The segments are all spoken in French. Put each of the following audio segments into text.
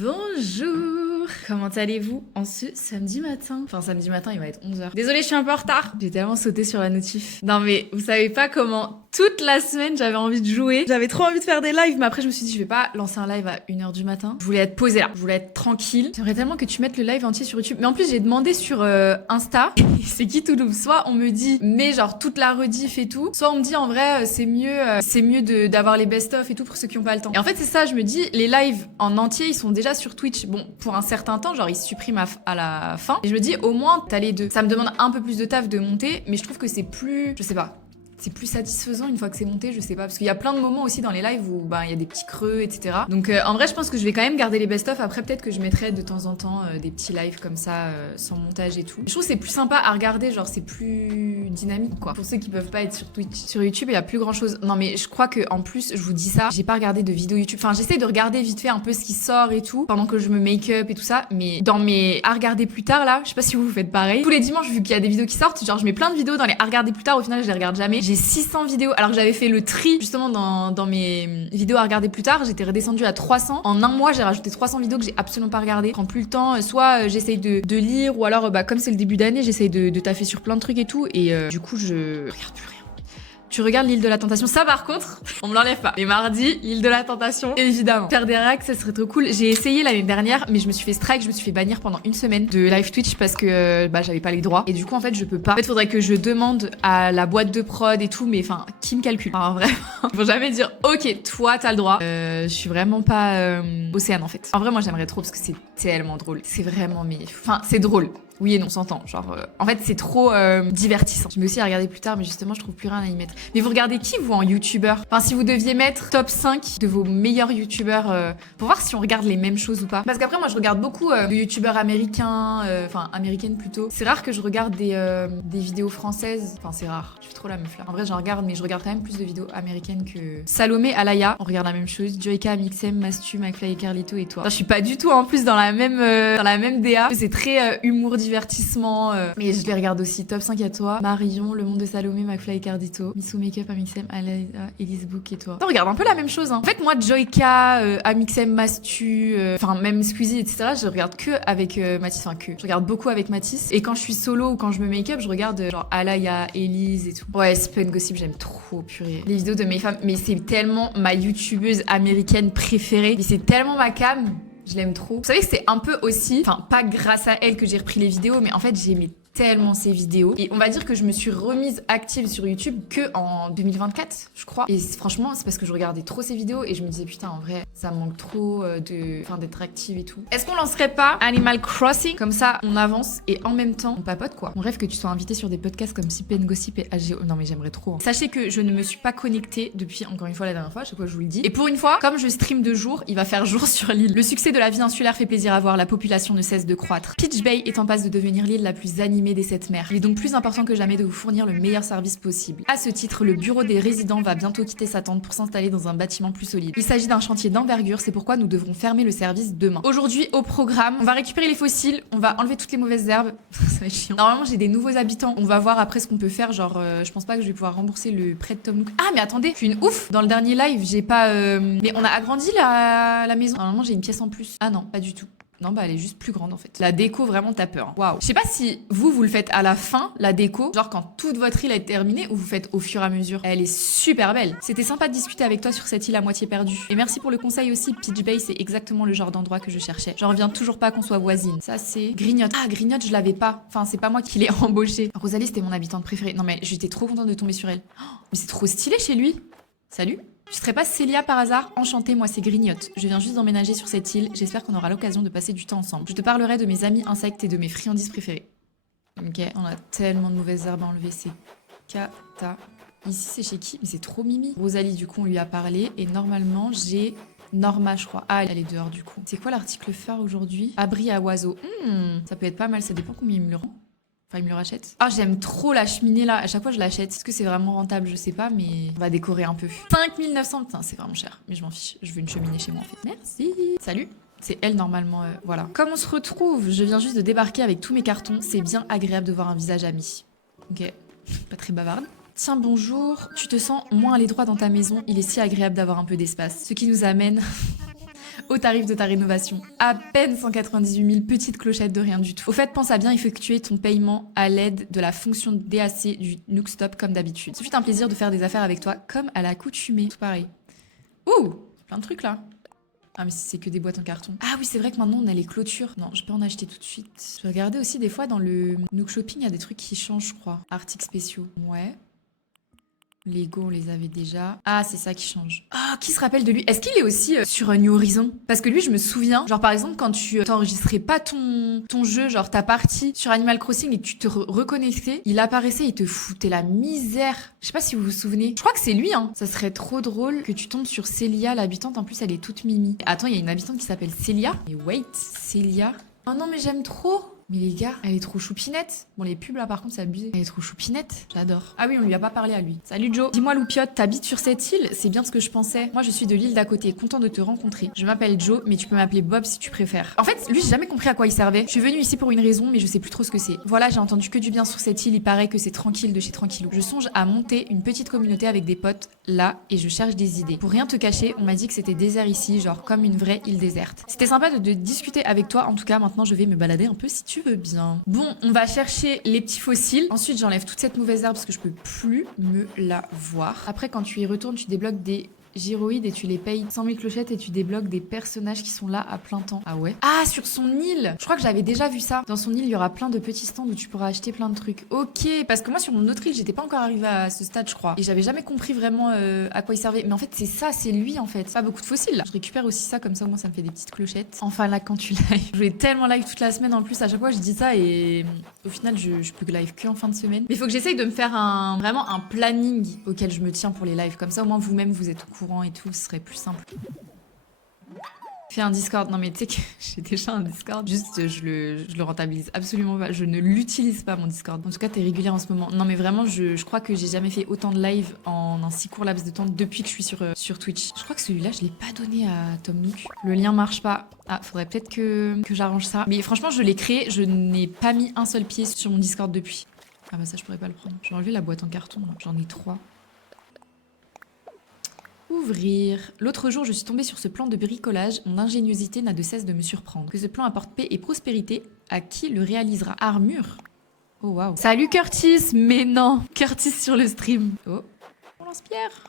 Bonjour, comment allez-vous en ce samedi matin? Enfin samedi matin il va être 11h. Désolée je suis un peu en retard, j'ai tellement sauté sur la notif. Non mais vous savez pas comment toute la semaine j'avais envie de jouer. J'avais trop envie de faire des lives mais après je me suis dit je vais pas lancer un live à 1h du matin. Je voulais être posée là, je voulais être tranquille. J'aimerais tellement que tu mettes le live entier sur YouTube. Mais en plus j'ai demandé sur Insta, c'est qui tout double. Soit on me dit mais genre toute la rediff et tout, soit on me dit en vrai c'est mieux d'avoir les best-of et tout pour ceux qui ont pas le temps. Et en fait c'est ça, je me dis les lives en entier ils sont déjà sur Twitch. Bon pour un certain temps, genre ils se suppriment à la fin. Et je me dis au moins t'as les deux. Ça me demande un peu plus de taf de monter, mais je trouve que c'est plus, je sais pas. C'est plus satisfaisant une fois que c'est monté, je sais pas. Parce qu'il y a plein de moments aussi dans les lives où il y a des petits creux, etc. Donc en vrai, je pense que je vais quand même garder les best-of. Après, peut-être que je mettrai de temps en temps des petits lives comme ça, sans montage et tout. Je trouve que c'est plus sympa à regarder, genre c'est plus dynamique, quoi. Pour ceux qui peuvent pas être sur Twitch. Sur YouTube, il y a plus grand-chose. Non, mais je crois que en plus, je vous dis ça, j'ai pas regardé de vidéos YouTube. Enfin, j'essaie de regarder vite fait un peu ce qui sort et tout, pendant que je me make-up et tout ça. Mais dans mes à regarder plus tard, là, je sais pas si vous faites pareil. Tous les dimanches, vu qu'il y a des vidéos qui sortent, genre je mets plein de vidéos dans les à regarder plus tard, au final, je les regarde jamais. J'ai 600 vidéos, alors que j'avais fait le tri justement dans mes vidéos à regarder plus tard. J'étais redescendue à 300. En un mois, j'ai rajouté 300 vidéos que j'ai absolument pas regardées. Je prends plus le temps. Soit j'essaye de lire, ou alors comme c'est le début d'année, j'essaye de taffer sur plein de trucs et tout. Et du coup, je regarde plus rien. Tu regardes l'île de la tentation. Ça, par contre, on me l'enlève pas. Les mardis, l'île de la tentation, évidemment. Faire des réacts, ça serait trop cool. J'ai essayé l'année dernière, mais je me suis fait strike, je me suis fait bannir pendant une semaine de live Twitch parce que j'avais pas les droits. Et du coup, en fait, je peux pas. En fait, faudrait que je demande à la boîte de prod et tout, mais enfin, qui me calcule? Enfin, vraiment. Faut jamais dire, ok, toi, t'as le droit. Je suis vraiment pas Océane, en fait. En vrai, moi, j'aimerais trop parce que c'est tellement drôle. C'est vraiment, mais. Enfin, c'est drôle. Oui et non, on s'entend. Genre, en fait, c'est trop divertissant. Je me aussi à regarder plus tard, mais justement, je trouve plus rien à y mettre. Mais vous regardez qui, vous, en youtubeur? Enfin, si vous deviez mettre top 5 de vos meilleurs youtubeurs, pour voir si on regarde les mêmes choses ou pas. Parce qu'après, moi, je regarde beaucoup de youtubeurs américains, enfin, américaines plutôt. C'est rare que je regarde des vidéos françaises. Enfin, c'est rare. Je suis trop la meuf là. En vrai, j'en regarde, mais je regarde quand même plus de vidéos américaines que Salomé, Alaya. On regarde la même chose. Joyka, Mixem, Mastu, McFly et Carlito et toi. Enfin, je suis pas du tout en plus dans la même DA. C'est très humour divertissement. Mais je les regarde aussi. Top 5 à toi. Marion, Le Monde de Salomé, McFly et Cardito. Missou Makeup, Amixem, Alaya, Elise Book et toi. On regarde un peu la même chose. Hein. En fait, moi, Joyka, Amixem, Mastu, enfin même Squeezie, etc. Je regarde que avec Mathis. Enfin que. Je regarde beaucoup avec Mathis. Et quand je suis solo ou quand je me make-up, je regarde genre Alaya, Elise et tout. Ouais, Spun Gossip, j'aime trop, purée. Les vidéos de mes femmes. Mais c'est tellement ma youtubeuse américaine préférée. Mais c'est tellement ma cam. Je l'aime trop. Vous savez que c'est un peu aussi, enfin pas grâce à elle que j'ai repris les vidéos, mais en fait j'aimais tellement ces vidéos. Et on va dire que je me suis remise active sur YouTube que en 2024, je crois. Et franchement, c'est parce que je regardais trop ces vidéos et je me disais putain, en vrai, ça me manque trop d'être active et tout. Est-ce qu'on lancerait pas Animal Crossing? Comme ça, on avance et en même temps, on papote quoi. Mon rêve que tu sois invité sur des podcasts comme Sipen Gossip et AGO. Non mais j'aimerais trop. Hein. Sachez que je ne me suis pas connectée depuis encore une fois la dernière fois, à chaque fois je vous le dis. Et pour une fois, comme je stream de jour, il va faire jour sur l'île. Le succès de la vie insulaire fait plaisir à voir, la population ne cesse de croître. Peach Bay est en passe de devenir l'île la plus animée des 7 mers. Il est donc plus important que jamais de vous fournir le meilleur service possible. À ce titre, le bureau des résidents va bientôt quitter sa tente pour s'installer dans un bâtiment plus solide. Il s'agit d'un chantier d'envergure, c'est pourquoi nous devrons fermer le service demain. Aujourd'hui, au programme, on va récupérer les fossiles, on va enlever toutes les mauvaises herbes. Ça va être chiant. Normalement, j'ai des nouveaux habitants. On va voir après ce qu'on peut faire. Genre, je pense pas que je vais pouvoir rembourser le prêt de Tom Nook. Ah, mais attendez, je suis une ouf. Dans le dernier live, j'ai pas. Mais on a agrandi la maison. Normalement, j'ai une pièce en plus. Ah non, pas du tout. Non, elle est juste plus grande en fait. La déco, vraiment, t'as peur. Waouh. Je sais pas si vous le faites à la fin, la déco, genre quand toute votre île est terminée ou vous faites au fur et à mesure. Elle est super belle. C'était sympa de discuter avec toi sur cette île à moitié perdue. Et merci pour le conseil aussi, Peach Bay, c'est exactement le genre d'endroit que je cherchais. J'en reviens toujours pas qu'on soit voisine. Ça, c'est Grignotte. Ah, Grignotte, je l'avais pas. Enfin, c'est pas moi qui l'ai embauchée. Rosalie, c'était mon habitante préférée. Non, mais j'étais trop contente de tomber sur elle. Oh, mais c'est trop stylé chez lui. Salut. Tu serais pas Célia par hasard? Enchantée, moi c'est Grignotte. Je viens juste d'emménager sur cette île, j'espère qu'on aura l'occasion de passer du temps ensemble. Je te parlerai de mes amis insectes et de mes friandises préférées. Ok, on a tellement de mauvaises herbes à enlever, c'est cata. Ici c'est chez qui? Mais c'est trop mimi. Rosalie, du coup on lui a parlé et normalement j'ai Norma, je crois. Ah, elle est dehors du coup. C'est quoi l'article phare aujourd'hui? Abri à oiseaux. Ça peut être pas mal, ça dépend combien il me le rend. Enfin, il me le rachète. Ah, j'aime trop la cheminée là. À chaque fois, je l'achète. Est-ce que c'est vraiment rentable? Je sais pas, mais on va décorer un peu. 5900, putain, c'est vraiment cher. Mais je m'en fiche. Je veux une cheminée chez moi en fait. Merci. Salut. C'est elle normalement, voilà. Comme on se retrouve, je viens juste de débarquer avec tous mes cartons. C'est bien agréable de voir un visage ami. Ok. Pas très bavarde. Tiens, bonjour. Tu te sens moins à l'étroit dans ta maison? Il est si agréable d'avoir un peu d'espace. Ce qui nous amène au tarif de ta rénovation. À peine 198 000 petites clochettes de rien du tout. Au fait, pense à bien effectuer ton paiement à l'aide de la fonction DAC du Nookstop comme d'habitude. Ce fut un plaisir de faire des affaires avec toi comme à l'accoutumée. Tout pareil. Ouh, plein de trucs là. Ah mais c'est que des boîtes en carton. Ah oui, c'est vrai que maintenant on a les clôtures. Non, je peux en acheter tout de suite. Je regardais aussi des fois dans le Nook Shopping, il y a des trucs qui changent, je crois. Articles spéciaux. Ouais. Lego, on les avait déjà. Ah, c'est ça qui change. Ah, qui se rappelle de lui? Est-ce qu'il est aussi sur New Horizon? Parce que lui, je me souviens, genre par exemple, quand tu t'enregistrais pas ton jeu, genre ta partie sur Animal Crossing et que tu te reconnectais, il apparaissait, il te foutait la misère. Je sais pas si vous vous souvenez. Je crois que c'est lui, hein. Ça serait trop drôle que tu tombes sur Célia, l'habitante. En plus, elle est toute mimi. Attends, il y a une habitante qui s'appelle Célia. Et wait, Célia. Oh non, mais j'aime trop. Mais les gars, elle est trop choupinette. Bon, les pubs là, par contre, c'est abusé. Elle est trop choupinette. J'adore. Ah oui, on lui a pas parlé à lui. Salut Joe. Dis-moi, Loupiote, t'habites sur cette île? C'est bien ce que je pensais. Moi, je suis de l'île d'à côté. Content de te rencontrer. Je m'appelle Joe, mais tu peux m'appeler Bob si tu préfères. En fait, lui, j'ai jamais compris à quoi il servait. Je suis venue ici pour une raison, mais je sais plus trop ce que c'est. Voilà, j'ai entendu que du bien sur cette île. Il paraît que c'est tranquille de chez Tranquillou. Je songe à monter une petite communauté avec des potes là, et je cherche des idées. Pour rien te cacher, on m'a dit que c'était désert ici, genre comme une vraie île déserte. C'était sympa de discuter avec toi. En tout cas, maintenant, je vais me balader un peu si tu veux bien. Bon, on va chercher les petits fossiles. Ensuite, j'enlève toute cette mauvaise herbe parce que je peux plus me la voir. Après, quand tu y retournes, tu débloques des gyroïdes et tu les payes 100 000 clochettes et tu débloques des personnages qui sont là à plein temps. Ah ouais? Ah, sur son île! Je crois que j'avais déjà vu ça. Dans son île, il y aura plein de petits stands où tu pourras acheter plein de trucs. Ok, parce que moi, sur mon autre île, j'étais pas encore arrivée à ce stade, je crois. Et j'avais jamais compris vraiment à quoi il servait. Mais en fait, c'est ça, c'est lui, en fait. Pas beaucoup de fossiles, là. Je récupère aussi ça, comme ça, au moins, ça me fait des petites clochettes. Enfin, là, quand tu live. Je voulais tellement live toute la semaine, en plus, à chaque fois, je dis ça et au final, je peux live que en fin de semaine. Mais il faut que j'essaye de me faire vraiment un planning auquel je me tiens pour les lives. Comme ça, au moins, vous-même, vous êtes au courant et tout, ce serait plus simple. Fais un Discord. Non mais tu sais que j'ai déjà un Discord. Juste, je le rentabilise absolument pas. Je ne l'utilise pas, mon Discord. En tout cas, t'es régulière en ce moment. Non mais vraiment, je crois que j'ai jamais fait autant de live en un si court laps de temps depuis que je suis sur Twitch. Je crois que celui-là, je l'ai pas donné à Tom Nook. Le lien marche pas. Ah, faudrait peut-être que j'arrange ça. Mais franchement, je l'ai créé. Je n'ai pas mis un seul pied sur mon Discord depuis. Ah bah ça, je pourrais pas le prendre. Je vais enlever la boîte en carton. J'en ai 3. Ouvrir. L'autre jour, je suis tombée sur ce plan de bricolage. Mon ingéniosité n'a de cesse de me surprendre. Que ce plan apporte paix et prospérité à qui le réalisera. Armure. Oh waouh. Salut Curtis. Mais non. Curtis sur le stream. Oh. On lance-pierre.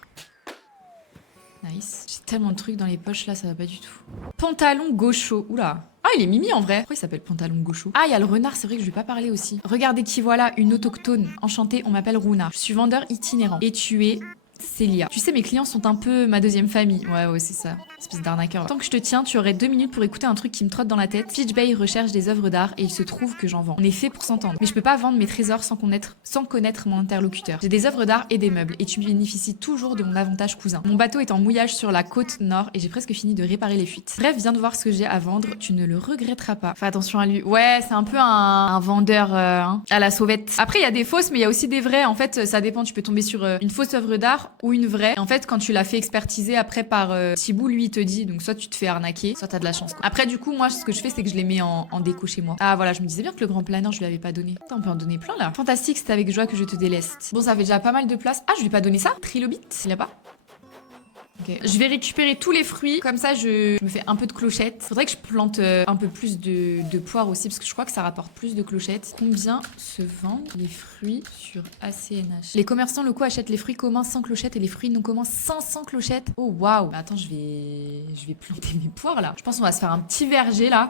Nice. J'ai tellement de trucs dans les poches là, ça va pas du tout. Pantalon gaucho. Oula. Ah, il est mimi en vrai. Pourquoi il s'appelle pantalon gaucho? Ah, il y a le renard, c'est vrai que je lui ai pas parlé aussi. Regardez qui voilà, une autochtone. Enchantée, on m'appelle Runa. Je suis vendeur itinérant. Et tu es Célia. Tu sais, mes clients sont un peu ma deuxième famille. Ouais, c'est ça. Espèce d'arnaqueur. Tant que je te tiens, tu aurais 2 minutes pour écouter un truc qui me trotte dans la tête. Fitch Bay recherche des œuvres d'art et il se trouve que j'en vends. On est fait pour s'entendre. Mais je peux pas vendre mes trésors sans connaître mon interlocuteur. J'ai des œuvres d'art et des meubles et tu bénéficies toujours de mon avantage cousin. Mon bateau est en mouillage sur la côte nord et j'ai presque fini de réparer les fuites. Bref, viens de voir ce que j'ai à vendre. Tu ne le regretteras pas. Fais attention à lui. Ouais, c'est un peu un vendeur à la sauvette. Après, il y a des fausses, mais il y a aussi des vraies. En fait, ça dépend. Tu peux tomber sur une fausse œuvre d'art ou une vraie. Et en fait, quand tu l'as fait expertiser après par Thibou, lui, il te dit, donc soit tu te fais arnaquer, soit t'as de la chance. Après, du coup, moi, ce que je fais, c'est que je les mets en déco chez moi. Ah, voilà, je me disais bien que le grand planeur, je lui avais pas donné. Attends, on peut en donner plein, là. Fantastique, c'est avec joie que je te déleste. Bon, ça fait déjà pas mal de place. Ah, je lui ai pas donné ça? Trilobite, il a pas? Ok. Je vais récupérer tous les fruits, comme ça je me fais un peu de clochettes. Faudrait que je plante un peu plus de poires aussi, parce que je crois que ça rapporte plus de clochettes. Combien se vendent les fruits sur ACNH? Les commerçants locaux achètent les fruits communs sans clochettes et les fruits non communs 500 clochettes. Oh waouh! Attends, je vais planter mes poires là. Je pense qu'on va se faire un petit verger là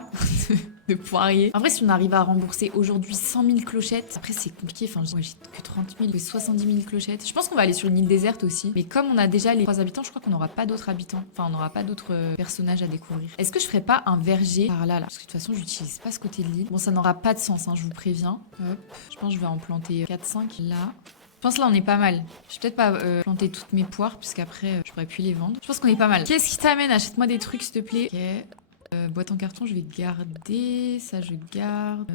de poiriers. En vrai, si on arrive à rembourser aujourd'hui 100 000 clochettes, après c'est compliqué. Enfin, ouais, j'ai que 30 000, 70 000 clochettes. Je pense qu'on va aller sur une île déserte aussi. Mais comme on a déjà les 3 habitants, je crois qu'on n'aura pas d'autres habitants. Enfin, on n'aura pas d'autres personnages à découvrir. Est-ce que je ferais pas un verger par là, là? Parce que de toute façon, j'utilise pas ce côté de l'île. Bon, ça n'aura pas de sens, hein, je vous préviens. Hop. Je pense que je vais en planter 4-5 là. Je pense là on est pas mal. Je vais peut-être pas planter toutes mes poires puisqu'après je pourrais plus les vendre. Je pense qu'on est pas mal. Qu'est-ce qui t'amène? Achète-moi des trucs s'il te plaît. Ok. Boîte en carton, je vais garder. Ça, je garde.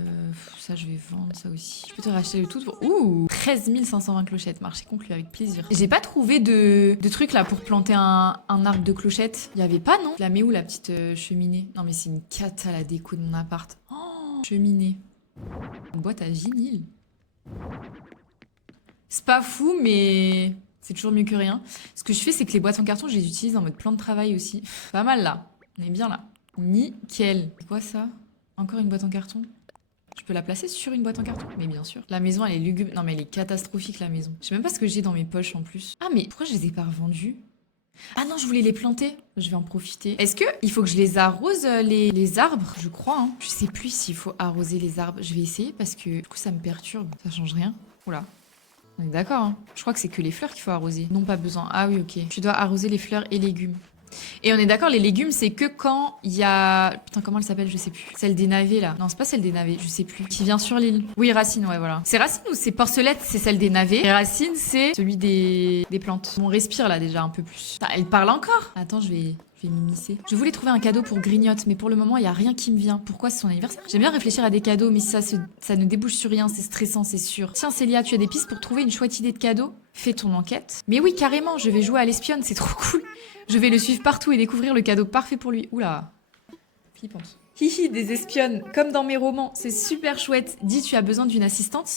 Ça, je vais vendre ça aussi. Je peux te racheter le tout pour... Ouh 13 520 clochettes. Marché conclu avec plaisir. J'ai pas trouvé de trucs là pour planter un arbre de clochettes. Il y avait pas, non? Je la mets où la petite cheminée? Non, mais c'est une cata la déco de mon appart. Oh, cheminée. Une boîte à vinyle. C'est pas fou, mais c'est toujours mieux que rien. Ce que je fais, c'est que les boîtes en carton, je les utilise en mode plan de travail aussi. Pas mal là. On est bien là. Nickel. C'est quoi ça? Encore une boîte en carton? Je peux la placer sur une boîte en carton? Mais bien sûr. La maison, elle est lugubre. Non, mais elle est catastrophique, la maison. Je sais même pas ce que j'ai dans mes poches en plus. Ah, mais pourquoi je les ai pas revendus? Ah non, je voulais les planter. Je vais en profiter. Est-ce que il faut que je les arrose, les arbres? Je crois, hein. Je sais plus s'il faut arroser les arbres. Je vais essayer parce que du coup, ça me perturbe. Ça change rien. Oula. On est d'accord, hein. Je crois que c'est que les fleurs qu'il faut arroser. Non, pas besoin. Ah oui, ok. Tu dois arroser les fleurs et légumes. Et on est d'accord, les légumes, c'est que quand il y a... Putain, comment elle s'appelle? Je sais plus. Celle des navets, là. Non, c'est pas celle des navets, je sais plus. Qui vient sur l'île. Oui, Racine, ouais, voilà. C'est Racine ou c'est Porcelette? C'est celle des navets. Et Racine, c'est celui des plantes. On respire, là, déjà, un peu plus. Putain, elle parle encore. Attends, je vais m'immiscer. Je voulais trouver un cadeau pour Grignotte, mais pour le moment, il y a rien qui me vient. Pourquoi c'est son anniversaire? J'aime bien réfléchir à des cadeaux, mais si ça ne débouche sur rien, c'est stressant, c'est sûr. Tiens, Célia, tu as des pistes pour trouver une chouette idée de cadeau? Fais ton enquête. Mais oui, carrément, je vais jouer à l'espionne, c'est trop cool. Je vais le suivre partout et découvrir le cadeau parfait pour lui. Oula. Flippante. Hihi, des espionnes, comme dans mes romans. C'est super chouette. Dis, tu as besoin d'une assistante?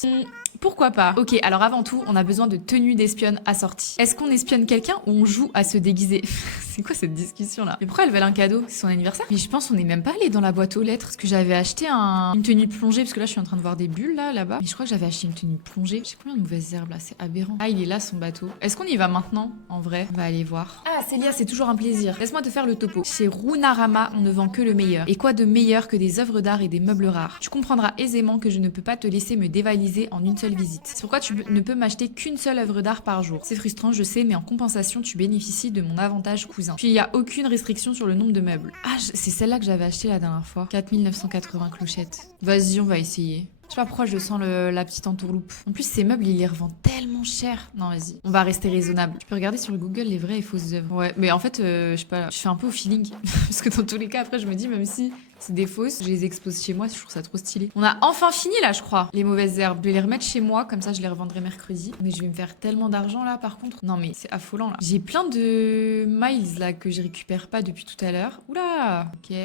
Pourquoi pas? Ok, alors avant tout, on a besoin de tenues d'espionne assorties. Est-ce qu'on espionne quelqu'un ou on joue à se déguiser? C'est quoi cette discussion là? Mais pourquoi elle veut un cadeau? C'est son anniversaire? Mais je pense qu'on n'est même pas allé dans la boîte aux lettres. Parce que j'avais acheté une tenue de plongée. Parce que là, je suis en train de voir des bulles là-bas. Mais je crois que j'avais acheté une tenue de plongée. J'ai combien de mauvaises herbes là? C'est aberrant. Ah, il est là son bateau. Est-ce qu'on y va maintenant? En vrai, on va aller voir. Ah, Célia, c'est toujours un plaisir. Laisse-moi te faire le topo. Chez Runarama, on ne vend que le meilleur. Et quoi de meilleur que des œuvres d'art et des meubles rares? Tu comprendras aisément que je ne peux pas te laisser me dévaliser en une seule visite. C'est pourquoi tu ne peux m'acheter qu'une seule œuvre d'art par jour. C'est frustrant, je sais, mais en compensation, tu bénéficies de mon avantage cousin. Puis il n'y a aucune restriction sur le nombre de meubles. Ah, c'est celle-là que j'avais achetée la dernière fois. 4980 clochettes. Vas-y, on va essayer. Je sais pas pourquoi je sens la petite entourloupe. En plus, ces meubles, ils les revendent tellement cher. Non, vas-y. On va rester raisonnable. Tu peux regarder sur Google les vraies et fausses œuvres. Ouais, mais en fait, je sais pas, je fais un peu au feeling. Parce que dans tous les cas, après, je me dis, même si c'est des fausses, je les expose chez moi, je trouve ça trop stylé. On a enfin fini là, je crois, les mauvaises herbes. Je vais les remettre chez moi, comme ça, je les revendrai mercredi. Mais je vais me faire tellement d'argent là, par contre. Non, mais c'est affolant là. J'ai plein de miles là que je récupère pas depuis tout à l'heure. Oula! Ok.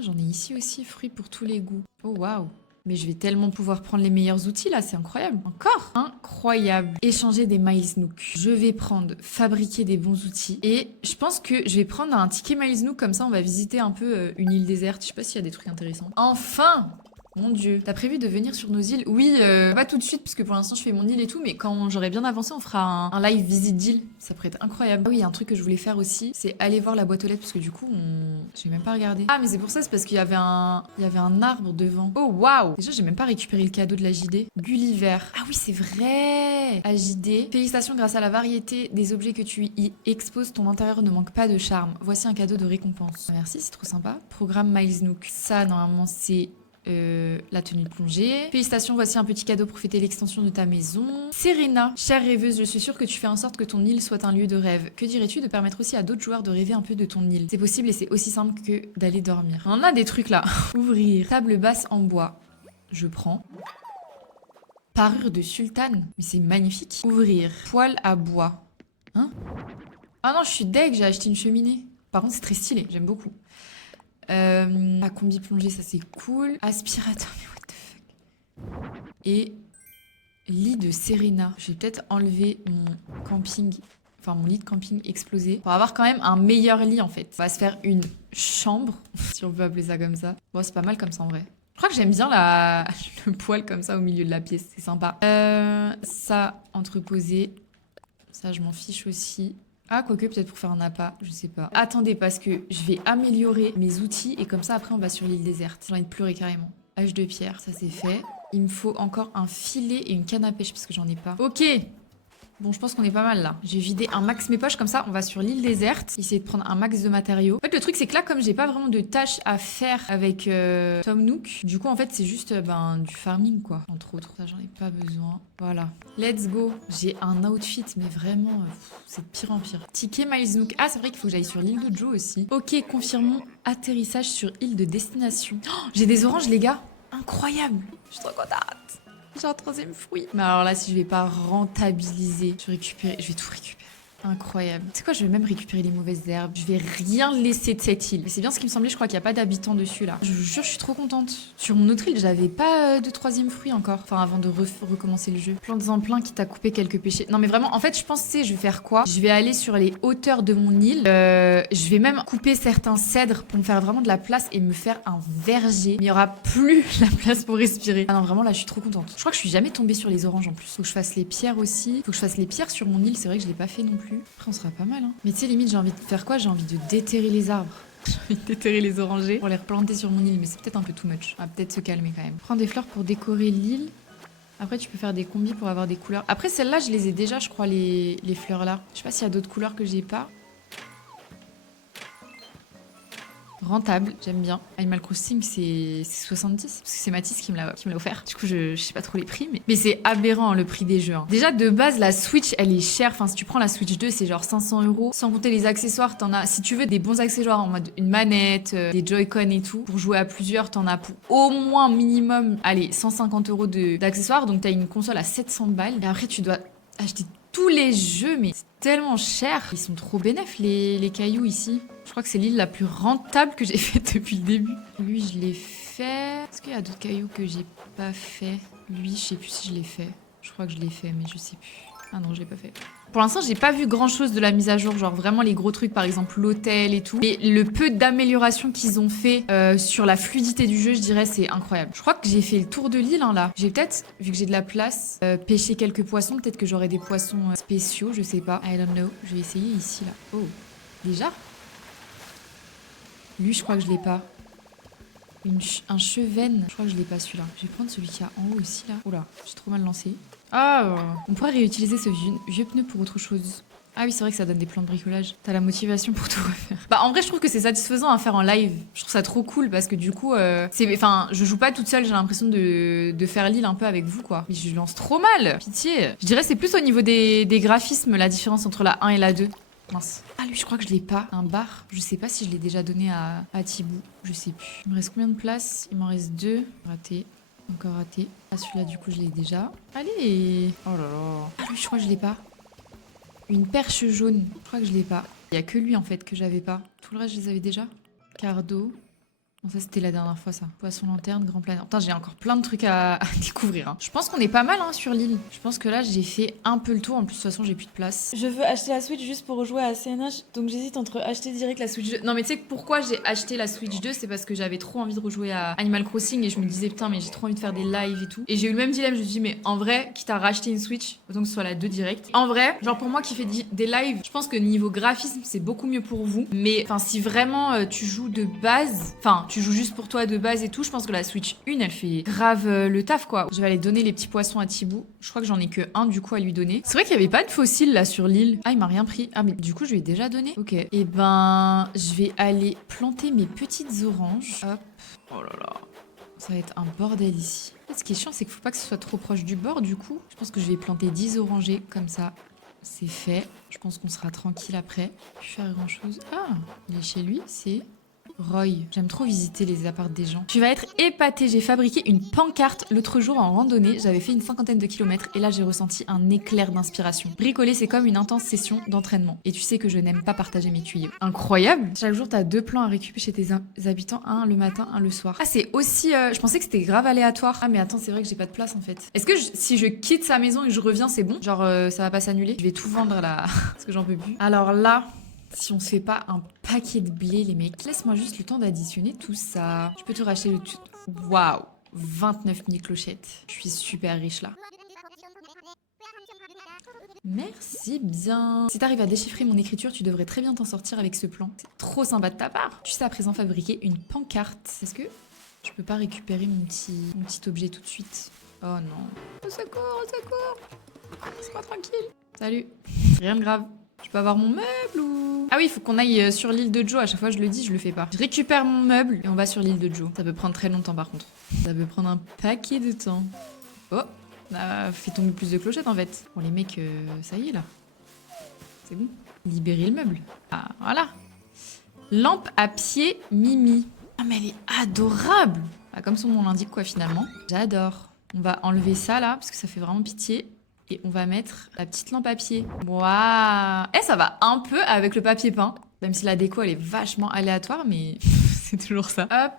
J'en ai ici aussi, fruits pour tous les goûts. Oh, waouh! Mais je vais tellement pouvoir prendre les meilleurs outils là, c'est incroyable. Encore incroyable. Échanger des Miles Nook. Je vais prendre, fabriquer des bons outils. Et je pense que je vais prendre un ticket Miles Nook, comme ça on va visiter un peu une île déserte. Je sais pas s'il y a des trucs intéressants. Enfin! Mon Dieu. T'as prévu de venir sur nos îles? Oui, pas tout de suite, parce que pour l'instant je fais mon île et tout, mais quand j'aurai bien avancé, on fera un live visite d'île. Ça pourrait être incroyable. Ah oui, il y a un truc que je voulais faire aussi, c'est aller voir la boîte aux lettres, parce que du coup, j'ai même pas regardé. Ah, mais c'est pour ça, c'est parce qu'il y avait un arbre devant. Oh, waouh! Déjà, j'ai même pas récupéré le cadeau de la JD. Gulliver. Ah oui, c'est vrai! À JD. Félicitations, grâce à la variété des objets que tu y exposes, ton intérieur ne manque pas de charme. Voici un cadeau de récompense. Merci, c'est trop sympa. Programme Miles Nook. Ça, normalement, c'est la tenue de plongée. Félicitations, voici un petit cadeau pour fêter l'extension de ta maison. Serena, chère rêveuse, je suis sûre que tu fais en sorte que ton île soit un lieu de rêve. Que dirais-tu de permettre aussi à d'autres joueurs de rêver un peu de ton île? C'est possible et c'est aussi simple que d'aller dormir. On en a des trucs là. Ouvrir. Table basse en bois. Je prends. Parure de sultane. Mais c'est magnifique. Ouvrir. Poêle à bois. Hein? Ah non, je suis deg, j'ai acheté une cheminée. Par contre, c'est très stylé, j'aime beaucoup. À combi plongée, ça c'est cool. Aspirateur, mais what the fuck. Et lit de Serena. Je vais peut-être enlever mon camping, enfin mon lit de camping explosé pour avoir quand même un meilleur lit en fait. On va se faire une chambre, si on peut appeler ça comme ça. Bon, c'est pas mal comme ça en vrai. Je crois que j'aime bien le poêle comme ça au milieu de la pièce, c'est sympa. Ça, entreposé. Ça, je m'en fiche aussi. Ah, quoique, peut-être pour faire un appât, je sais pas. Attendez, parce que je vais améliorer mes outils et comme ça, après, on va sur l'île déserte. J'ai envie de pleurer carrément. Hache de pierre, ça c'est fait. Il me faut encore un filet et une canne à pêche parce que j'en ai pas. Ok! Bon, je pense qu'on est pas mal là. J'ai vidé un max mes poches, comme ça on va sur l'île déserte, essayer de prendre un max de matériaux. En fait, le truc c'est que là, comme j'ai pas vraiment de tâches à faire avec Tom Nook, du coup en fait c'est juste du farming quoi, entre autres. Ça j'en ai pas besoin. Voilà. Let's go. J'ai un outfit, mais vraiment, c'est de pire en pire. Ticket Miles Nook. Ah, c'est vrai qu'il faut que j'aille sur l'île de Joe aussi. Ok, confirmons atterrissage sur île de destination. Oh, j'ai des oranges les gars. Incroyable. Je suis trop contente. J'ai un troisième fruit. Mais alors là, si je vais pas rentabiliser, je vais tout récupérer. Incroyable. Tu sais quoi, je vais même récupérer les mauvaises herbes. Je vais rien laisser de cette île. Mais c'est bien ce qui me semblait, je crois qu'il n'y a pas d'habitants dessus là. Je vous jure, je suis trop contente. Sur mon autre île, j'avais pas de troisième fruit encore. Enfin, avant de recommencer le jeu. Plantes-en plein qui t'a coupé quelques péchés. Non mais vraiment, en fait, je pense, tu sais, je vais faire quoi? Je vais aller sur les hauteurs de mon île. Je vais même couper certains cèdres pour me faire vraiment de la place et me faire un verger. Mais il y aura plus la place pour respirer. Ah non, vraiment, là, je suis trop contente. Je crois que je suis jamais tombée sur les oranges en plus. Faut que je fasse les pierres aussi. Faut que je fasse les pierres sur mon île. C'est vrai que je l'ai pas fait non plus. Après, on sera pas mal, hein. Mais tu sais, limite, j'ai envie de faire quoi? J'ai envie de déterrer les arbres. J'ai envie de déterrer les orangers pour les replanter sur mon île. Mais c'est peut-être un peu too much. On va peut-être se calmer quand même. Prends des fleurs pour décorer l'île. Après, tu peux faire des combis pour avoir des couleurs. Après, celles-là, je les ai déjà, je crois, les fleurs là. Je sais pas s'il y a d'autres couleurs que j'ai pas. Rentable, j'aime bien. Animal Crossing, c'est 70. Parce que c'est Mathis qui me l'a offert. Du coup, je sais pas trop les prix, mais c'est aberrant, hein, le prix des jeux. Hein. Déjà, de base, la Switch, elle est chère. Enfin, si tu prends la Switch 2, c'est genre 500 €. Sans compter les accessoires, t'en as. Si tu veux des bons accessoires en mode une manette, des Joy-Con et tout, pour jouer à plusieurs, t'en as pour au moins minimum, allez, 150 € d'accessoires. Donc, t'as une console à 700 balles. Et après, tu dois acheter tous les jeux, mais c'est tellement cher. Ils sont trop bénefs, les cailloux ici. Je crois que c'est l'île la plus rentable que j'ai faite depuis le début. Lui, je l'ai fait. Est-ce qu'il y a d'autres cailloux que j'ai pas fait? Lui, je sais plus si je l'ai fait. Je crois que je l'ai fait, mais je sais plus. Ah non, je l'ai pas fait. Pour l'instant, j'ai pas vu grand chose de la mise à jour, genre vraiment les gros trucs, par exemple l'hôtel et tout. Mais le peu d'améliorations qu'ils ont fait sur la fluidité du jeu, je dirais, c'est incroyable. Je crois que j'ai fait le tour de l'île, hein, là. J'ai peut-être, vu que j'ai de la place, pêché quelques poissons. Peut-être que j'aurai des poissons spéciaux, je sais pas. I don't know. Je vais essayer ici, là. Oh, déjà? Lui, je crois que je l'ai pas. Un chevenne. Je crois que je l'ai pas celui-là. Je vais prendre celui qui a en haut aussi là. Oula, j'ai trop mal lancé. Ah, on pourrait réutiliser ce vieux pneu pour autre chose. Ah oui, c'est vrai que ça donne des plans de bricolage. T'as la motivation pour tout refaire. Bah en vrai, je trouve que c'est satisfaisant à faire en live. Je trouve ça trop cool parce que du coup, enfin, je joue pas toute seule. J'ai l'impression de faire l'île un peu avec vous, quoi. Mais je lance trop mal. Pitié. Je dirais c'est plus au niveau des graphismes la différence entre la 1 et la 2. Mince. Ah lui, je crois que je l'ai pas. Un bar. Je sais pas si je l'ai déjà donné à Thibou. Je sais plus. Il me reste combien de places? Il m'en reste 2. Raté. Encore raté. Ah celui-là, du coup, je l'ai déjà. Allez. Oh là là. Ah lui, je crois que je l'ai pas. Une perche jaune. Je crois que je l'ai pas. Il y a que lui, en fait, que j'avais pas. Tout le reste, je les avais déjà. Cardo. Non, ça c'était la dernière fois ça. Poisson lanterne, grand planeur. Putain, j'ai encore plein de trucs à découvrir. Hein. Je pense qu'on est pas mal hein, sur l'île. Je pense que là j'ai fait un peu le tour. En plus, de toute façon, j'ai plus de place. Je veux acheter la Switch juste pour rejouer à CNH. Donc j'hésite entre acheter direct la Switch 2. Non, mais tu sais pourquoi j'ai acheté la Switch 2? C'est parce que j'avais trop envie de rejouer à Animal Crossing et je me disais putain, mais j'ai trop envie de faire des lives et tout. Et j'ai eu le même dilemme. Je me suis dit, mais en vrai, quitte à racheter une Switch, autant que ce soit la 2 direct. En vrai, genre pour moi qui fais des lives, je pense que niveau graphisme, c'est beaucoup mieux pour vous. Mais enfin, si vraiment tu joues de base, enfin, tu joues juste pour toi de base et tout, je pense que la Switch 1 elle fait grave le taf quoi. Je vais aller donner les petits poissons à Thibou. Je crois que j'en ai que un du coup à lui donner. C'est vrai qu'il y avait pas de fossiles là sur l'île. Ah il m'a rien pris. Ah mais du coup je lui ai déjà donné. Ok. Et ben je vais aller planter mes petites oranges. Hop. Oh là là. Ça va être un bordel ici. Ce qui est chiant c'est qu'il faut pas que ce soit trop proche du bord du coup. Je pense que je vais planter 10 orangers comme ça. C'est fait. Je pense qu'on sera tranquille après. Je vais faire grand chose. Ah il est chez lui. C'est Roy. J'aime trop visiter les apparts des gens. Tu vas être épaté. J'ai fabriqué une pancarte l'autre jour en randonnée. J'avais fait une 50aine de kilomètres et là j'ai ressenti un éclair d'inspiration. Bricoler c'est comme une intense session d'entraînement. Et tu sais que je n'aime pas partager mes tuyaux. Incroyable. Chaque jour t'as 2 plans à récupérer chez tes habitants. Un le matin, un le soir. Ah c'est aussi... je pensais que c'était grave aléatoire. Ah mais attends c'est vrai que j'ai pas de place en fait. Est-ce que si je quitte sa maison et que je reviens c'est bon? Genre ça va pas s'annuler? Je vais tout vendre là parce que j'en peux plus. Alors là... Si on se fait pas un paquet de blé, les mecs, laisse-moi juste le temps d'additionner tout ça. Je peux te racheter le tout. Waouh, 29 000 clochettes. Je suis super riche là. Merci bien. Si t'arrives à déchiffrer mon écriture, tu devrais très bien t'en sortir avec ce plan. C'est trop sympa de ta part. Tu sais à présent fabriquer une pancarte. Est-ce que je peux pas récupérer mon petit objet tout de suite? Oh non. Au secours, au secours. Laisse-moi tranquille. Salut. Rien de grave. Je peux avoir mon meuble ou... Ah oui, il faut qu'on aille sur l'île de Joe. À chaque fois, je le dis, je le fais pas. Je récupère mon meuble et on va sur l'île de Joe. Ça peut prendre très longtemps par contre. Ça peut prendre un paquet de temps. Oh, on a fait tomber plus de clochettes en fait. Bon, les mecs, ça y est là. C'est bon. Libérer le meuble. Ah, voilà. Lampe à pied Mimi. Ah, mais elle est adorable. Ah, comme son nom l'indique quoi finalement. J'adore. On va enlever ça là parce que ça fait vraiment pitié. Et on va mettre la petite lampe à pied. Waouh! Eh, ça va un peu avec le papier peint. Même si la déco, elle est vachement aléatoire, mais c'est toujours ça. Hop!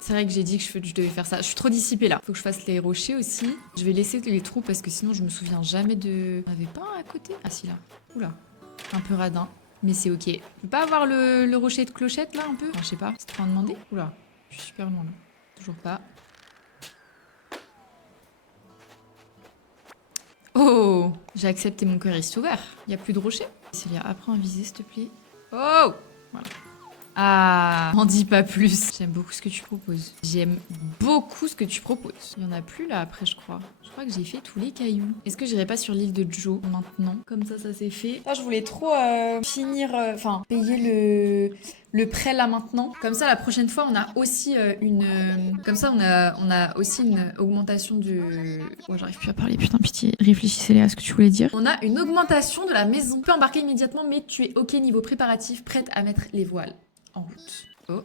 C'est vrai que j'ai dit que je devais faire ça. Je suis trop dissipée là. Faut que je fasse les rochers aussi. Je vais laisser les trous parce que sinon je me souviens jamais de... On avait pas un à côté? Ah si, là. Oula. Un peu radin. Mais c'est ok. Je peux pas avoir le rocher de clochette là un peu? Enfin, je sais pas. C'est trop à demander? Oula. Je suis super loin là. Toujours pas. Oh! J'ai accepté, mon cœur est ouvert. Il y a plus de rocher? Célia, apprends à viser s'il te plaît. Oh! Voilà. Ah, m'en dis pas plus. J'aime beaucoup ce que tu proposes. J'aime beaucoup ce que tu proposes. Il y en a plus là après, je crois. Je crois que j'ai fait tous les cailloux. Est-ce que j'irai pas sur l'île de Joe maintenant? Comme ça c'est fait. Là, je voulais trop finir, enfin, payer le prêt là maintenant. Comme ça, la prochaine fois, on a aussi comme ça, on a aussi une augmentation de... Oh, j'arrive plus à parler, putain, pitié. Réfléchissez à ce que tu voulais dire. On a une augmentation de la maison. Tu peux embarquer immédiatement, mais tu es ok niveau préparatif, prête à mettre les voiles en route. Oh,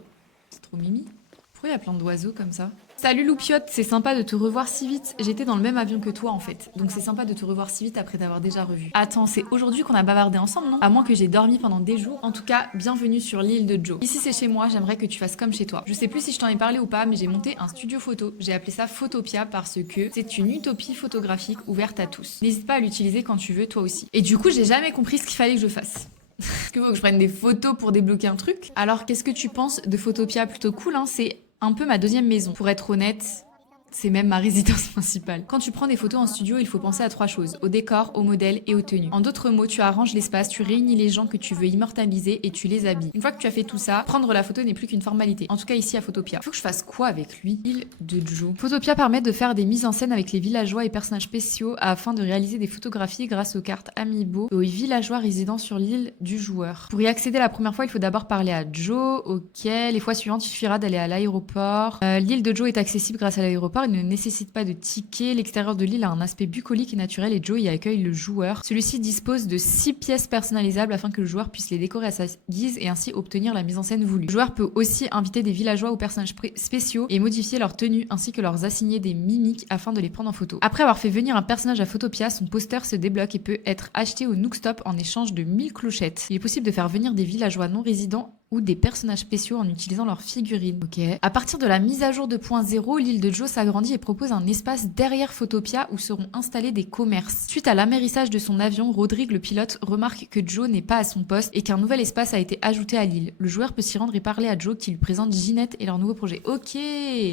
c'est trop mimi. Pourquoi il y a plein d'oiseaux comme ça? Salut Loupiote, c'est sympa de te revoir si vite. J'étais dans le même avion que toi en fait. Donc c'est sympa de te revoir si vite après t'avoir déjà revu. Attends, c'est aujourd'hui qu'on a bavardé ensemble, non? À moins que j'ai dormi pendant des jours. En tout cas, bienvenue sur l'île de Joe. Ici c'est chez moi, j'aimerais que tu fasses comme chez toi. Je sais plus si je t'en ai parlé ou pas, mais j'ai monté un studio photo. J'ai appelé ça Photopia parce que c'est une utopie photographique ouverte à tous. N'hésite pas à l'utiliser quand tu veux, toi aussi. Et du coup, j'ai jamais compris ce qu'il fallait que je fasse. Est-ce qu'il faut que je prenne des photos pour débloquer un truc? Alors, qu'est-ce que tu penses de Photopia? Plutôt cool, hein? C'est un peu ma deuxième maison. Pour être honnête, c'est même ma résidence principale. Quand tu prends des photos en studio, il faut penser à 3 choses. Au décor, au modèle et aux tenues. En d'autres mots, tu arranges l'espace, tu réunis les gens que tu veux immortaliser et tu les habilles. Une fois que tu as fait tout ça, prendre la photo n'est plus qu'une formalité. En tout cas ici à Photopia. Faut que je fasse quoi avec lui? Île de Joe. Photopia permet de faire des mises en scène avec les villageois et personnages spéciaux afin de réaliser des photographies grâce aux cartes Amiibo et aux villageois résidant sur l'île du joueur. Pour y accéder la première fois, il faut d'abord parler à Joe. Ok, les fois suivantes, il suffira d'aller à l'aéroport. L'île de Joe est accessible grâce à l'aéroport. Il ne nécessite pas de ticket. L'extérieur de l'île a un aspect bucolique et naturel et Joe y accueille le joueur. Celui-ci dispose de 6 pièces personnalisables afin que le joueur puisse les décorer à sa guise et ainsi obtenir la mise en scène voulue. Le joueur peut aussi inviter des villageois ou personnages spéciaux et modifier leur tenue ainsi que leur assigner des mimiques afin de les prendre en photo. Après avoir fait venir un personnage à Photopia, son poster se débloque et peut être acheté au Nookstop en échange de 1000 clochettes. Il est possible de faire venir des villageois non résidents ou des personnages spéciaux en utilisant leurs figurines. Ok. À partir de la mise à jour 2.0, l'île de Joe s'agrandit et propose un espace derrière Photopia où seront installés des commerces. Suite à l'amérissage de son avion, Rodrigue le pilote remarque que Joe n'est pas à son poste et qu'un nouvel espace a été ajouté à l'île. Le joueur peut s'y rendre et parler à Joe qui lui présente Ginette et leur nouveau projet. Ok.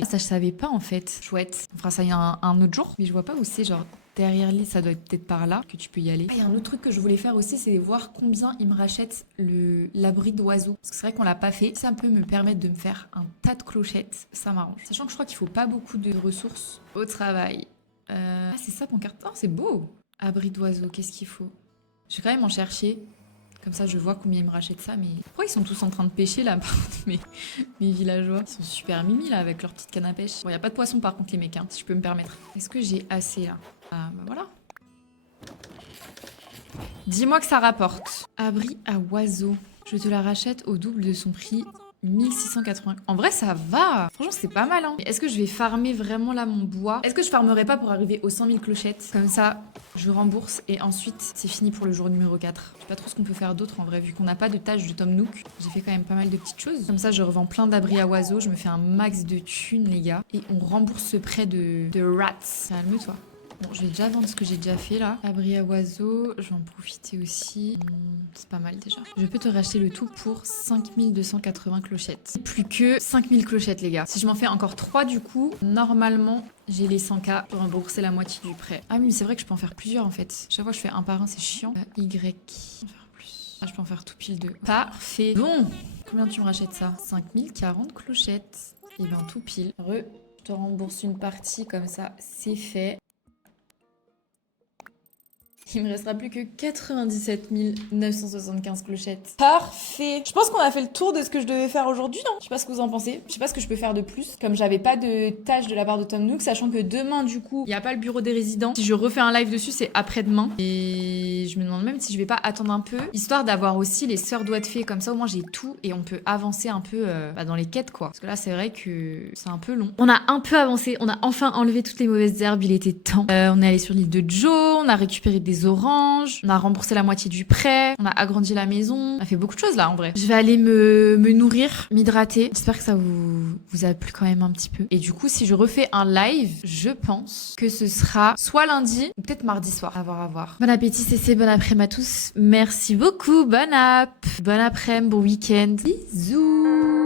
Ça je savais pas en fait. Chouette. On fera ça un autre jour, mais je vois pas où c'est genre. Derrière l'île, ça doit être peut-être par là que tu peux y aller. Il y a un autre truc que je voulais faire aussi, c'est voir combien il me rachète l'abri d'oiseaux. Parce que c'est vrai qu'on l'a pas fait. Ça peut me permettre de me faire un tas de clochettes. Ça m'arrange. Sachant que je crois qu'il faut pas beaucoup de ressources au travail. Ah, c'est ça, pancarte. Oh, c'est beau. Abri d'oiseaux, qu'est-ce qu'il faut? Je vais quand même en chercher. Comme ça, je vois combien ils me rachètent ça. Mais pourquoi ils sont tous en train de pêcher là, par contre, mes villageois? Ils sont super mimi là avec leur petite canne à pêche. Bon, il n'y a pas de poisson par contre, les mecs, hein, si je peux me permettre. Est-ce que j'ai assez là? Ah, bah voilà. Dis-moi que ça rapporte. Abri à oiseaux. Je te la rachète au double de son prix. 1680. En vrai, ça va. Franchement, c'est pas mal. Hein. Est-ce que je vais farmer vraiment là mon bois? Est-ce que je farmerai pas pour arriver aux 100 000 clochettes? Comme ça, je rembourse et ensuite, c'est fini pour le jour numéro 4. Je sais pas trop ce qu'on peut faire d'autre en vrai, vu qu'on n'a pas de tâche de Tom Nook. J'ai fait quand même pas mal de petites choses. Comme ça, je revends plein d'abris à oiseaux. Je me fais un max de thunes, les gars. Et on rembourse ce prêt de rats. Calme-toi. Bon, je vais déjà vendre ce que j'ai déjà fait là. Abri à oiseaux, je vais en profiter aussi. C'est pas mal déjà. Je peux te racheter le tout pour 5280 clochettes. Plus que 5000 clochettes, les gars. Si je m'en fais encore 3 du coup, normalement, j'ai les 100K pour rembourser la moitié du prêt. Ah oui, mais c'est vrai que je peux en faire plusieurs en fait. Chaque fois que je fais un par un, c'est chiant. Y. Je peux en faire plus. Ah, je peux en faire tout pile 2. Parfait. Bon, combien tu me rachètes ça? 5040 clochettes. Et ben tout pile. Je te rembourse une partie comme ça, c'est fait. Il me restera plus que 97 975 clochettes. Parfait. Je pense qu'on a fait le tour de ce que je devais faire aujourd'hui, non? Je sais pas ce que vous en pensez. Je sais pas ce que je peux faire de plus. Comme j'avais pas de tâche de la part de Tom Nook, sachant que demain, du coup, il n'y a pas le bureau des résidents. Si je refais un live dessus, c'est après-demain. Et je me demande même si je vais pas attendre un peu, histoire d'avoir aussi les sœurs doigts de fée. Comme ça, au moins, j'ai tout et on peut avancer un peu dans les quêtes, quoi. Parce que là, c'est vrai que c'est un peu long. On a un peu avancé. On a enfin enlevé toutes les mauvaises herbes. Il était temps. On est allé sur l'île de Joe. on a récupéré des oranges, on a remboursé la moitié du prêt, on a agrandi la maison, on a fait beaucoup de choses là en vrai. Je vais aller me nourrir, m'hydrater. J'espère que ça vous a plu quand même un petit peu. Et du coup, si je refais un live, je pense que ce sera soit lundi ou peut-être mardi soir. À voir, à voir. Bon appétit, CC, bon après-midi à tous. Merci beaucoup, bon app. Bon après-midi, bon week-end. Bisous.